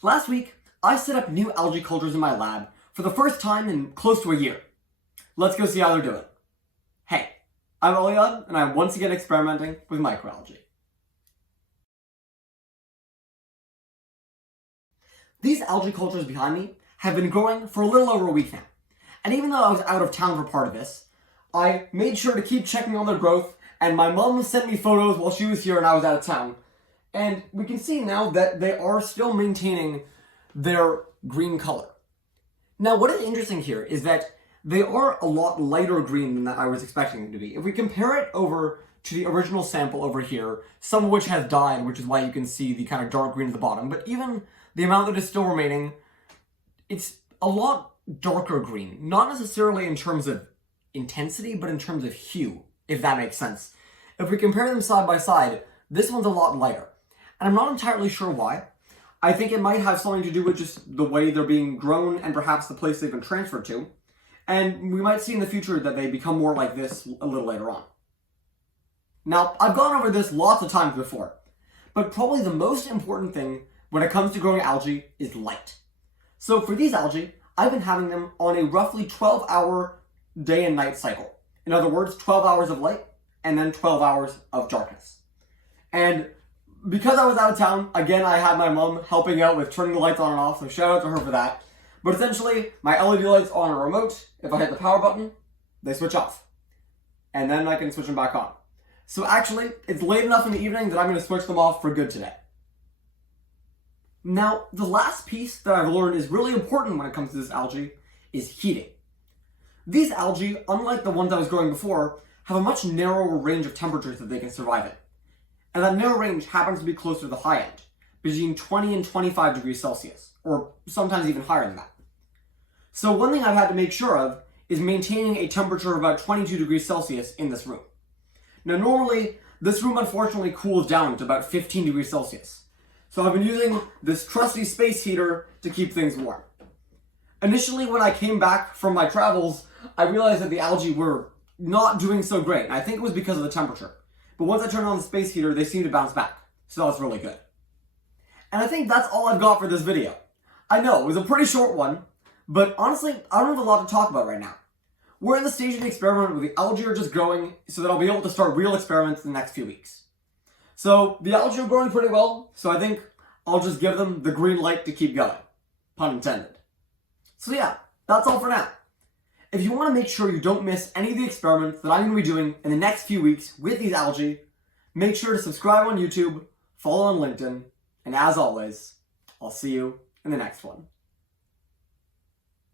Last week, I set up new algae cultures in my lab for the first time in close to a year. Let's go see how they're doing. Hey, I'm Eliad, and I'm once again experimenting with microalgae. These algae cultures behind me have been growing for a little over a week now. And even though I was out of town for part of this, I made sure to keep checking on their growth, and my mom sent me photos while she was here and I was out of town. And we can see now that they are still maintaining their green color. Now, what is interesting here is that they are a lot lighter green than I was expecting them to be. If we compare it over to the original sample over here, some of which has died, which is why you can see the kind of dark green at the bottom, but even the amount that is still remaining, it's a lot darker green. Not necessarily in terms of intensity, but in terms of hue, if that makes sense. If we compare them side by side, this one's a lot lighter. And I'm not entirely sure why. I think it might have something to do with just the way they're being grown and perhaps the place they've been transferred to. And we might see in the future that they become more like this a little later on. Now, I've gone over this lots of times before, but probably the most important thing when it comes to growing algae is light. So for these algae, I've been having them on a roughly 12-hour day and night cycle. In other words, 12 hours of light and then 12 hours of darkness. And because I was out of town, again, I had my mom helping out with turning the lights on and off, so shout out to her for that. But essentially, my LED lights are on a remote. If I hit the power button, they switch off. And then I can switch them back on. So actually, it's late enough in the evening that I'm going to switch them off for good today. Now, the last piece that I've learned is really important when it comes to this algae is heating. These algae, unlike the ones I was growing before, have a much narrower range of temperatures that they can survive in. And that narrow range happens to be closer to the high end, between 20 and 25 degrees Celsius, or sometimes even higher than that. So one thing I've had to make sure of is maintaining a temperature of about 22 degrees Celsius in this room. Now normally, this room unfortunately cools down to about 15 degrees Celsius. So I've been using this trusty space heater to keep things warm. Initially, when I came back from my travels, I realized that the algae were not doing so great, and I think it was because of the temperature. But once I turned on the space heater, they seemed to bounce back. So that was really good. And I think that's all I've got for this video. I know, it was a pretty short one, but honestly, I don't have a lot to talk about right now. We're in the stage of the experiment where the algae are just growing, so that I'll be able to start real experiments in the next few weeks. So the algae are growing pretty well, so I think I'll just give them the green light to keep going. Pun intended. So yeah, that's all for now. If you want to make sure you don't miss any of the experiments that I'm going to be doing in the next few weeks with these algae, make sure to subscribe on YouTube, follow on LinkedIn, and as always, I'll see you in the next one.